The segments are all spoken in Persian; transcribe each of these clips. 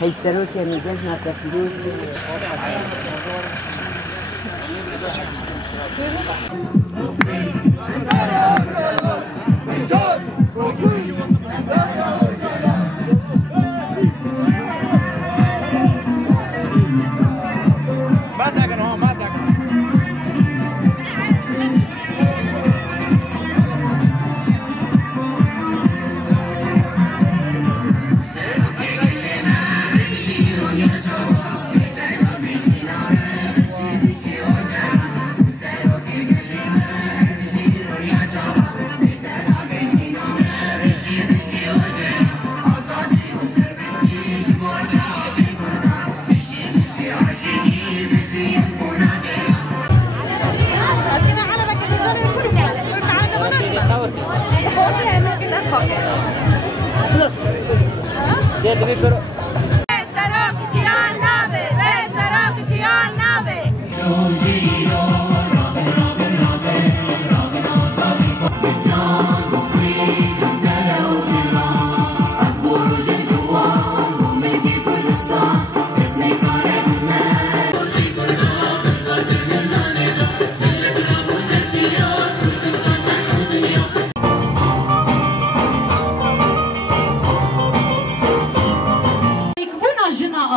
هيستروك يعني جزنا تفلوس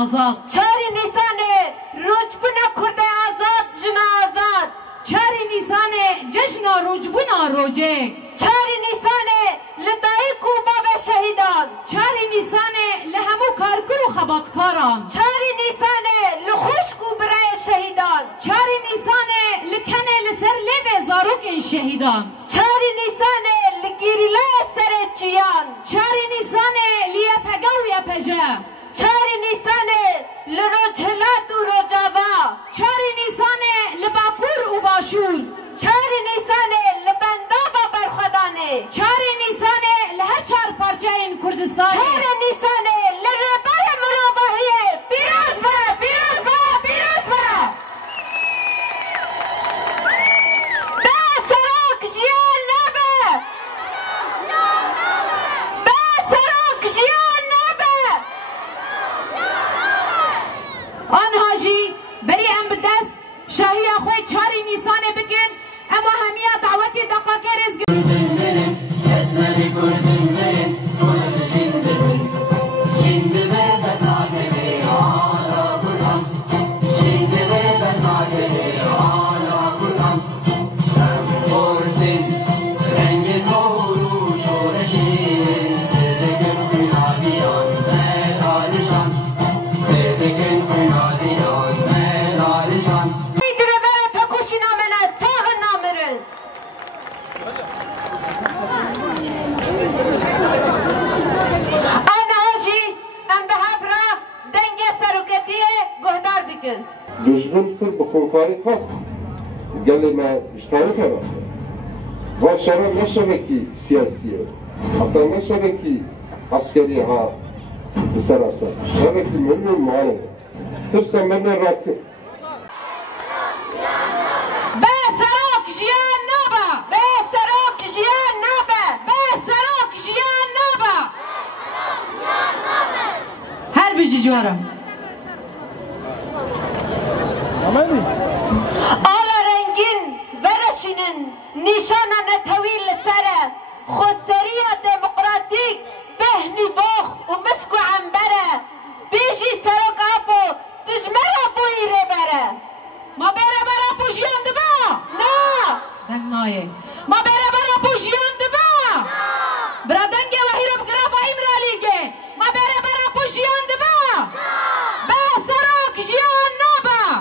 آزاد چاری نیسان روجبنا کرد آزاد جنا آزاد چاری نیسان جشن روجبنا روجه چاری نیسان لدایی کو باب شهیدان چاری نیسان لهمو کارگر و خباتکاران چاری نیسان لخوش کو برای شهیدان چاری نیسان لکنه لسر لیو زاروک شهیدان چاری نیسان لگیریلا سر چیان چاری نیسان لیه پگا و یه پجه چاری نیسانه لروجهلات و روجاوا چاری نیسانه لباکور و باشور چاری نیسانه لبندا و برخدانه چاری نیسانه لهر چار پارچه این کردستان چاری نیسانه لربای مروباهیه بیروز و بیروز و بیروز و به سراک جیان نبه به سراک جیان نبه آن هاجی بری ام بدست شاهی اخوی چاری نیسانه بکن اما همیا دعوتی دقاقه رزگ دشمن پر بخونفاری خواست گل ما اشتاره کرد و شرع نشده کی سیاسیه حتی نشده کی عسکری ها بسر اصلا شرع کی منو مانه ترسا منو راب کرد به سراک جیان نابا به سراک جیان نابا به سراک جیان نابا هر بجی جوارم آلا رنگین ورشینن نشانه نتویل سره خودسریه دموکراتیک بهنی باخ و مسکو عنبره بیجی سرک آپو دجمره بویره بره ما بره بره پوشیان دبا نه دنگ نایه ما بره بره پوشیان دبا برا دنگ وحیره بگرافا ایمرالیگه ما بره بره پوشیان دبا به سراک جیان نابا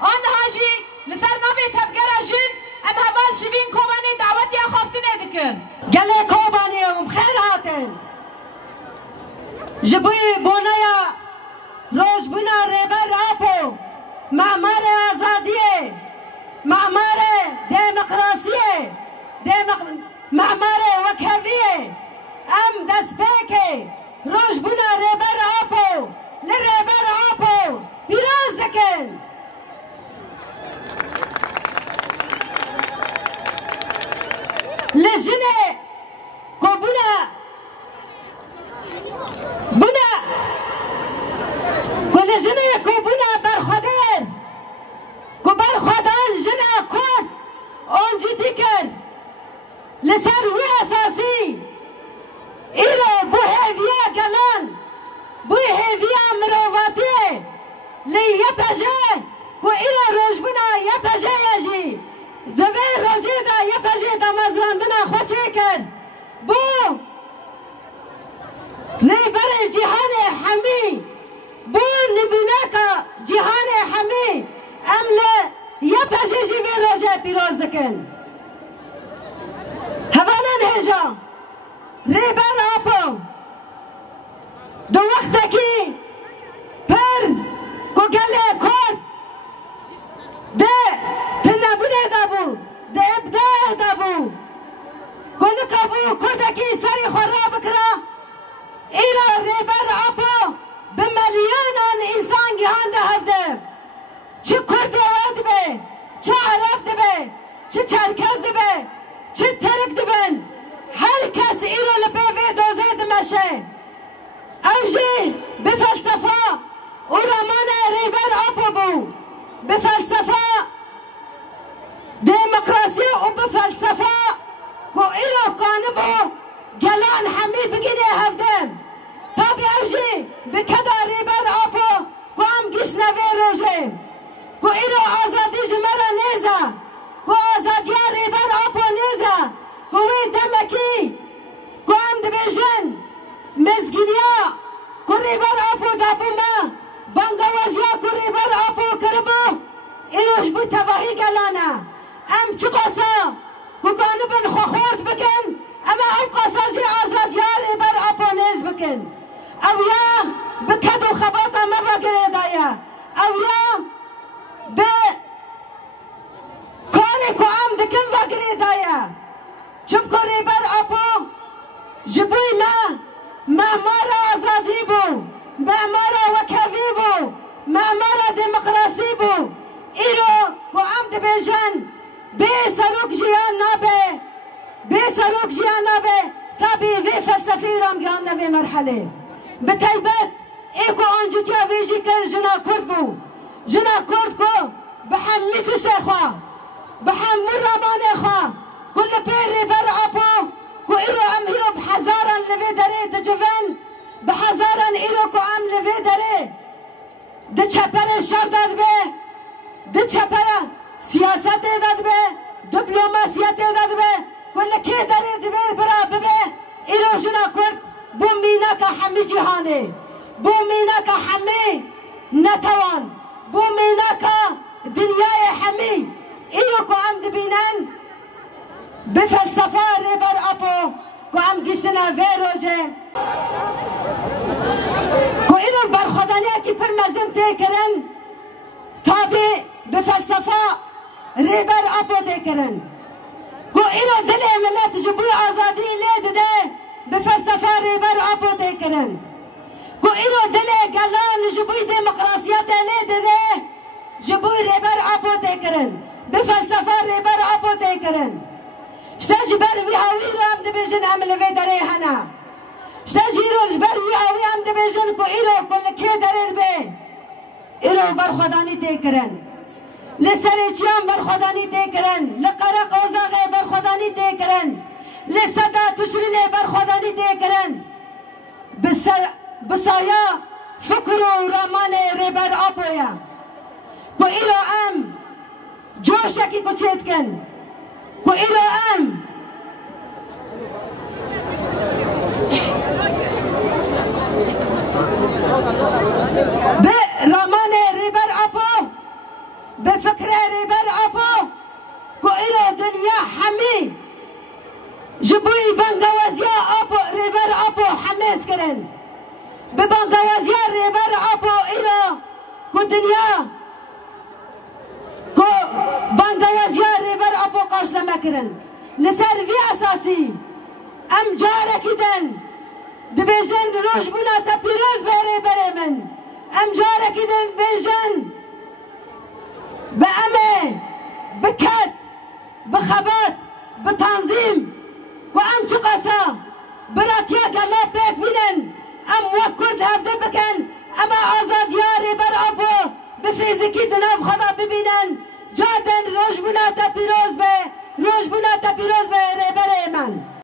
آن هاجی لسر نابی تفگر جن ام هوال شوین کوبانی دعوتی خافتنه دکن گله کوبانی ام خیر هاتن جبوی بونایا روز بنا ریبر آپو معمار آزادیه معمار دموکراسیه معمار وکویه ام دسپیکه روز بنا ریبر آپو لریبر آپو پیروز دکن لجنه قبوله یپجه کو ایرو روزبنا یپجه یجی دوی روزی دا یپجه دا مزراندنا خوچه کر بو ریبر جهان همی بو نبیناکا جهان همی امله یپجه جیوی روزه پیروز دکن هوالن هجا ریبر آپو دو وقت کی پر کو گله کورد ده تنبونه دابو ده ابداع دابو کو نکابو کردکی سری خورا بکرا ایرا ریبر آپو به میلیونان انسان گیهان ده هفته چه کرد واد به چه عرب ده به چه چرکز ده به چه ترک ده بن هر کس ایرو لپیوه دوزه دمشه اوجی به فلسفه و رمان ریبر آپو بو به فلسفه دموکراسی و به فلسفه کو ایرو کانبو گلان همی بگیره هفدم تا به اوجی به کدا ریبر آپو کو هم گشنوه روژه کو ایرو آزادی جمرا نیزه کو آزادی ریبر آپو نیزه کو وی دمکی کو هم دبیجن مزگیریا کو ریبر آپو دابو ما بانگوازیا کو ریبر آپو کربو ایروش بو تواهی گلانه ام چو قاسا کو کانبن خوخورد بکن اما ام قاسا جی آزادیا ریبر آپو نیز بکن او یا بکد و خباتا مفاگره دایا او یا به کانی کو ام دکن وگره دایا چون کو ریبر آپو جبوی معمارا آزادی بو معمارا وکوی بو معمارا دموکراسی بو ایرو کو ام دبیجن بی سروک جیان نابه بی سروک جیان نابه تا بی وی فلسفی رام گیان نوی مرحله بتایبت ایکو آنجوتیا ویجی کن جنا کرد بو جنا کرد کو بحمی تشتی خواه بحمی رامان خواه کل پیر ریبر آپو کو ایرو ام ایرو بحزاران لوی داره دجوان بحزاران ایرو کو ام لوی داره ده چپر شر داد به ده چپر سیاست داد به دیپلماسیت داد به کل کی داره دبه برا ببه ایرو جنا کرد بو مینا که همی جهانه بو مینا که همی نتوان بو مینا که دنیای همی ایرو کو ام دبینن به فلسفه ریبر آپو کو ام گشتنا وی روژه کو اینو برخودانی که پر مزم تی کرن تابع به فلسفه ریبر آپو تی کرن کو اینو دل ملت جبوی آزادی لید ده به فلسفه ریبر آپو تی کرن کو اینو دل گلان جبوی دموکراسیت لید ده جبوی ریبر آپو تی کرن به فلسفه ریبر آپو تی کرن شتاج بر وی هاوی رو هم دبیجن عمل وی داره هنا شتاج ایرو بر وی هاوی هم دبیجن کو ایرو کل که داره به ایرو بر خدانی تی کرن لسریچیان بر خدانی تی کرن لقرق اوزاغه بر خدانی تی کرن لصدا تشرینه بر خدانی تی کرن بسایا فکر و رامان ریبر آپویا کو ایرو ام جوشکی کو چیت کن کو ایرو ام به رامان ریبر آپو به فکر ریبر آپو کو ایرو دنیا همی جبوی بانگوازیا آپو ریبر آپو حمیز کرن به بانگوازیا ریبر آپو ایرو کو دنیا کو بانگوازیا ریبر آپو قاشلمه کرن لسر وی اساسی ام جاره کدن دبیجن روش بونا تا پیروز بره بره من ام جاره کدن بیجن به امه بکت بخبات بتنظیم و ام چه قصا براتیا گلا بیک بینن ام وکرد هفته بکن اما آزادیاری بر آپو به فیزیکی دناف خدا ببینن جادن روش بونا تا پیروز به روش بونا تا پیروز به ره بره من